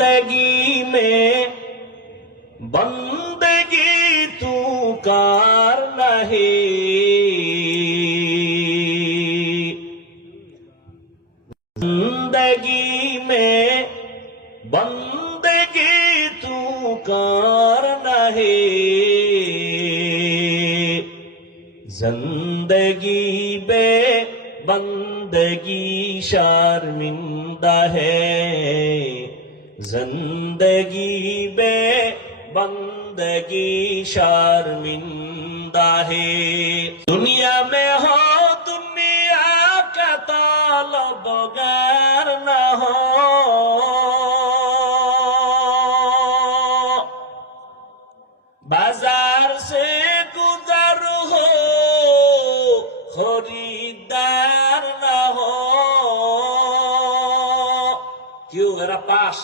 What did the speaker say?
जिंदगी में बंदगी तू कार नहीं, जिंदगी में बंदगी तू कार नहीं, जिंदगी बे बंदगी शर्मिंदा है, जिंदगी बे बंदगी शर्मिंदा है। दुनिया में हो दुनिया का तलबगार न हो, बाजार से गुजर हो खरीदार न हो। क्यों मेरा पास